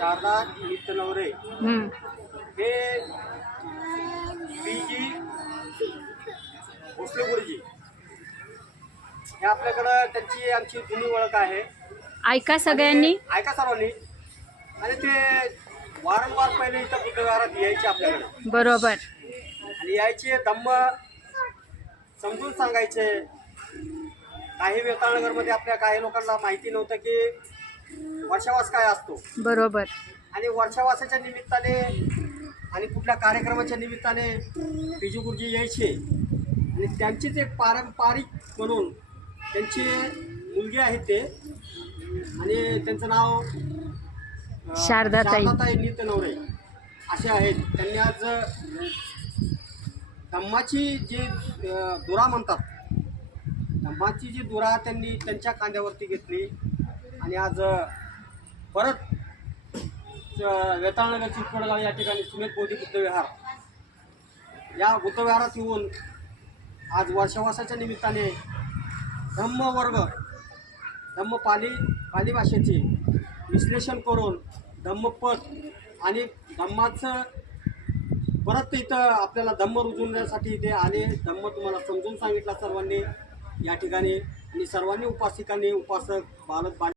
शारदा नित्यनवरे हम्म. हे पीजी भोसले गुरुजी हे आपल्याकडं त्यांची आमची जुनी ओळख आहे. ऐका सगळ्यांनी. ऐका सर्वांनी. आणि ते वारंवार पहिले इथं बुद्धविहारात यायचे आपल्याकडे. बरोबर. आणि यायचे धम्म समजून सांगायचे. काही वेताळनगरमध्ये आपल्या काही लोकांना माहिती नव्हतं की वर्षावास काय असतो. बरोबर. आणि वर्षावासाच्या निमित्ताने आणि कुठल्या कार्यक्रमाच्या निमित्ताने पिजू गुरुजी यायचे. आणि त्यांचीच एक पारंपरिक म्हणून त्यांची मुलगी आहे ते. आणि त्यांचं नाव शारदाताई नित्यनवरे असे आहेत. त्यांनी आज धम्माची जी दुरा म्हणतात, धम्माची जी दुरा त्यांनी त्यांच्या खांद्यावरती घेतली. आणि आज परत वेताळनगर चिंचवडगाव या ठिकाणी सुमेध बोधी बुद्धविहार या बुद्धविहारात येऊन आज वर्षावासाच्या निमित्ताने धम्मवर्ग धम्म पाली भाषेचे विश्लेषण करून धम्मपद आणि धम्माचं परत इथं आपल्याला धम्म रुजवण्यासाठी इथे आले. धम्म तुम्हाला समजून सांगितला सर्वांनी या ठिकाणी. आणि सर्वांनी उपासिकांनी उपासक बालक